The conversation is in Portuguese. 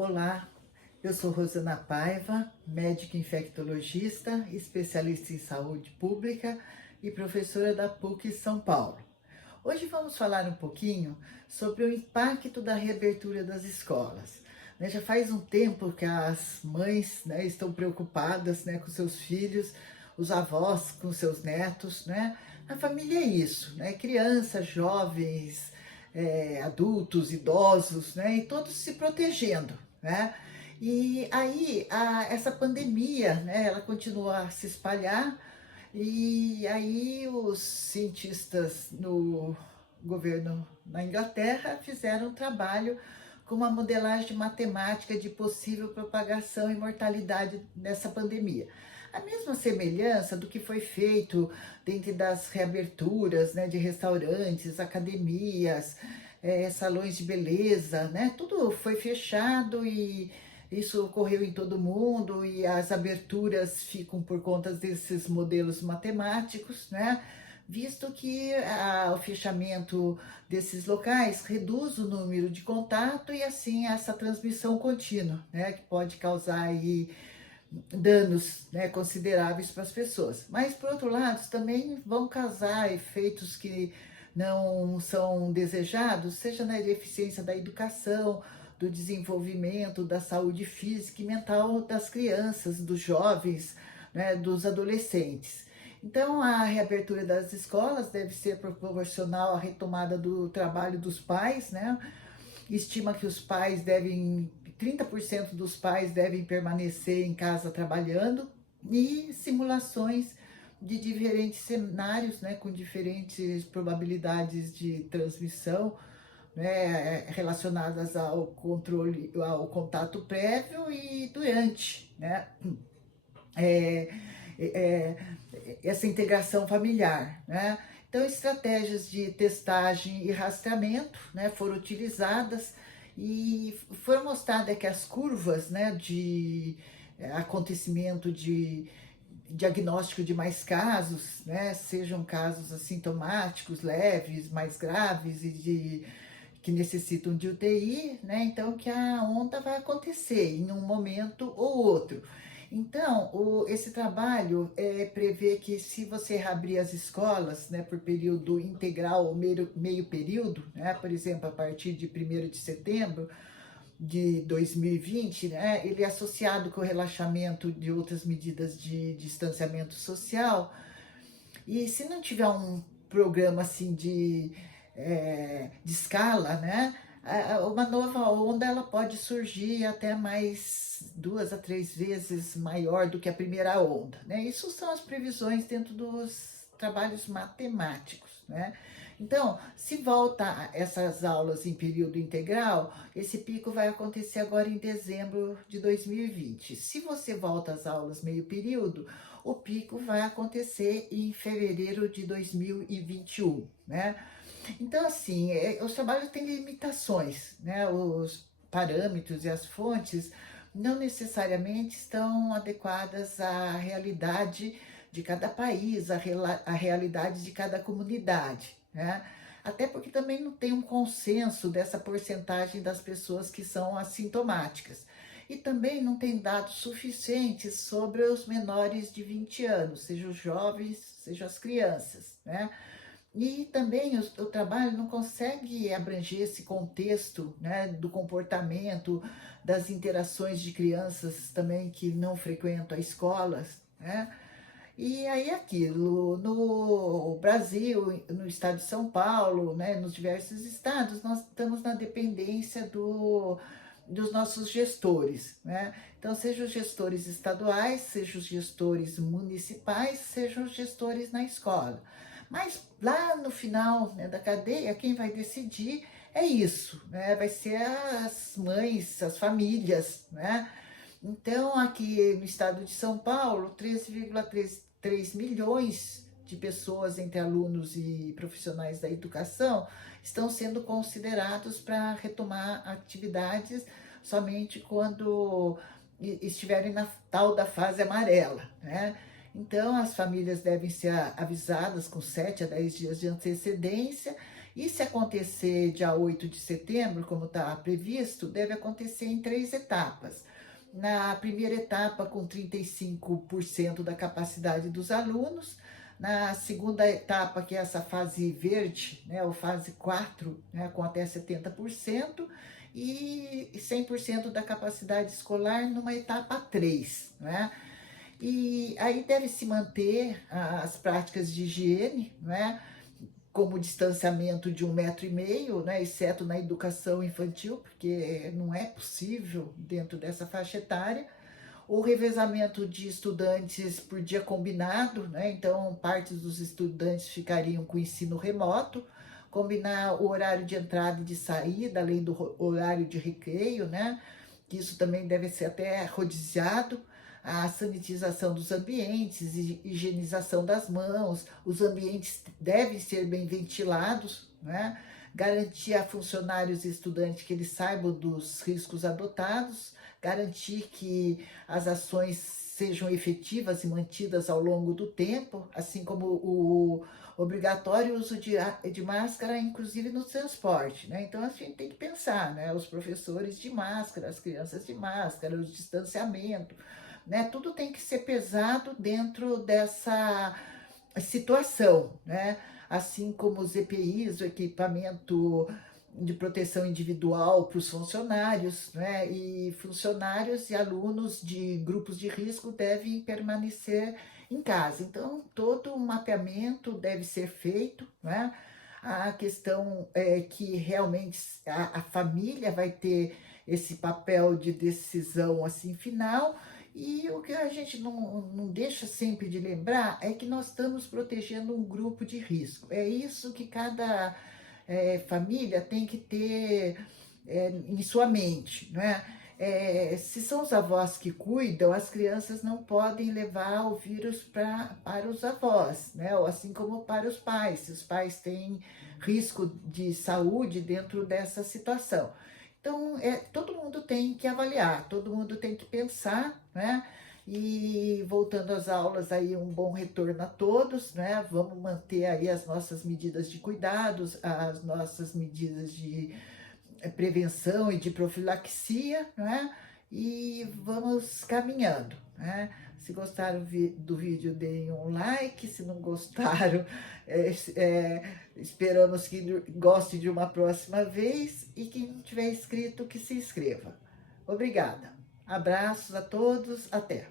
Olá, eu sou Rosana Paiva, médica infectologista, especialista em saúde pública e professora da PUC São Paulo. Hoje vamos falar um pouquinho sobre o impacto da reabertura das escolas. Já faz um tempo que as mães, estão preocupadas, com seus filhos, os avós com seus netos, né? A família é isso, né? Crianças, jovens, adultos, idosos, né? E todos se protegendo, né? E aí, essa pandemia, né? Ela continua a se espalhar e aí os cientistas no governo na Inglaterra fizeram um trabalho com uma modelagem matemática de possível propagação e mortalidade dessa pandemia. A mesma semelhança do que foi feito dentro das reaberturas, né, de restaurantes, academias, salões de beleza, né, tudo foi fechado e isso ocorreu em todo mundo e as aberturas ficam por conta desses modelos matemáticos, né? Visto que o fechamento desses locais reduz o número de contato e assim essa transmissão contínua, né? Que pode causar aí danos, né, consideráveis para as pessoas. Mas, por outro lado, também vão causar efeitos que não são desejados, seja na deficiência da educação, do desenvolvimento, da saúde física e mental das crianças, dos jovens, né, dos adolescentes. Então, a reabertura das escolas deve ser proporcional à retomada do trabalho dos pais, né? Estima que os pais devem, 30% dos pais devem permanecer em casa trabalhando e simulações de diferentes cenários, né, com diferentes probabilidades de transmissão, né, relacionadas ao controle, ao contato prévio e durante, né, é, é, essa integração familiar, né? Então, estratégias de testagem e rastreamento, né, foram utilizadas e foram mostradas que as curvas, né, de acontecimento de diagnóstico de mais casos, né, sejam casos assintomáticos, leves, mais graves e que necessitam de UTI, né? Então que a onda vai acontecer em um momento ou outro. Então, esse trabalho prevê que se você reabrir as escolas, né, por período integral ou meio período, né, por exemplo, a partir de 1º de setembro de 2020, né, ele é associado com o relaxamento de outras medidas de distanciamento social, e se não tiver um programa assim de escala, né? Uma nova onda ela pode surgir até mais 2 a 3 vezes maior do que a primeira onda, né? Isso são as previsões dentro dos trabalhos matemáticos, né? Então, se volta essas aulas em período integral, esse pico vai acontecer agora em dezembro de 2020. Se você volta às aulas meio período, o pico vai acontecer em fevereiro de 2021, né? Então, assim, os trabalhos têm limitações, né? Os parâmetros e as fontes não necessariamente estão adequadas à realidade de cada país, à realidade de cada comunidade, né? Até porque também não tem um consenso dessa porcentagem das pessoas que são assintomáticas. E também não tem dados suficientes sobre os menores de 20 anos, sejam os jovens, sejam as crianças, né? E também o trabalho não consegue abranger esse contexto, né, do comportamento, das interações de crianças também que não frequentam as escolas, né? E aí aquilo, no Brasil, no estado de São Paulo, né, nos diversos estados, nós estamos na dependência dos nossos gestores, né? Então, sejam os gestores estaduais, sejam os gestores municipais, sejam os gestores na escola. Mas lá no final, né, da cadeia, quem vai decidir é isso, né? Vai ser as mães, as famílias, né? Então, aqui no estado de São Paulo, 13,3 milhões de pessoas entre alunos e profissionais da educação estão sendo considerados para retomar atividades somente quando estiverem na tal da fase amarela, né? Então, as famílias devem ser avisadas com 7 a 10 dias de antecedência E se acontecer dia 8 de setembro, como está previsto, deve acontecer em 3 etapas. Na primeira etapa, com 35% da capacidade dos alunos. Na segunda etapa, que é essa fase verde, né, ou fase 4, né, com até 70%, e 100% da capacidade escolar numa etapa 3, né? E aí deve se manter as práticas de higiene, né? Como distanciamento de 1,5 m, né, exceto na educação infantil, porque não é possível dentro dessa faixa etária. O revezamento de estudantes por dia combinado, né, então partes dos estudantes ficariam com ensino remoto, combinar o horário de entrada e de saída, além do horário de recreio, né, que isso também deve ser até rodiziado, a sanitização dos ambientes, higienização das mãos, os ambientes devem ser bem ventilados, né? Garantir a funcionários e estudantes que eles saibam dos riscos adotados, garantir que as ações sejam efetivas e mantidas ao longo do tempo, assim como o obrigatório uso de máscara, inclusive no transporte, né? Então a gente tem que pensar, né? Os professores de máscara, as crianças de máscara, o distanciamento, né? Tudo tem que ser pesado dentro dessa situação, né? Assim como os EPIs, o equipamento de proteção individual para os funcionários, né? E funcionários e alunos de grupos de risco devem permanecer em casa. Então, todo o mapeamento deve ser feito, né? A questão é que realmente a família vai ter esse papel de decisão assim final, e o que a gente não deixa sempre de lembrar é que nós estamos protegendo um grupo de risco. É isso que cada família tem que ter em sua mente, não é? Se são os avós que cuidam, as crianças não podem levar o vírus para os avós, né? Ou assim como para os pais, se os pais têm risco de saúde dentro dessa situação. Então, todo mundo tem que avaliar, todo mundo tem que pensar, né? E voltando às aulas, aí um bom retorno a todos, né? Vamos manter aí as nossas medidas de cuidados, as nossas medidas de prevenção e de profilaxia, né? E vamos caminhando, né? Se gostaram do vídeo, deem um like. Se não gostaram, esperamos que goste de uma próxima vez. E quem não tiver inscrito, que se inscreva. Obrigada. Abraços a todos. Até.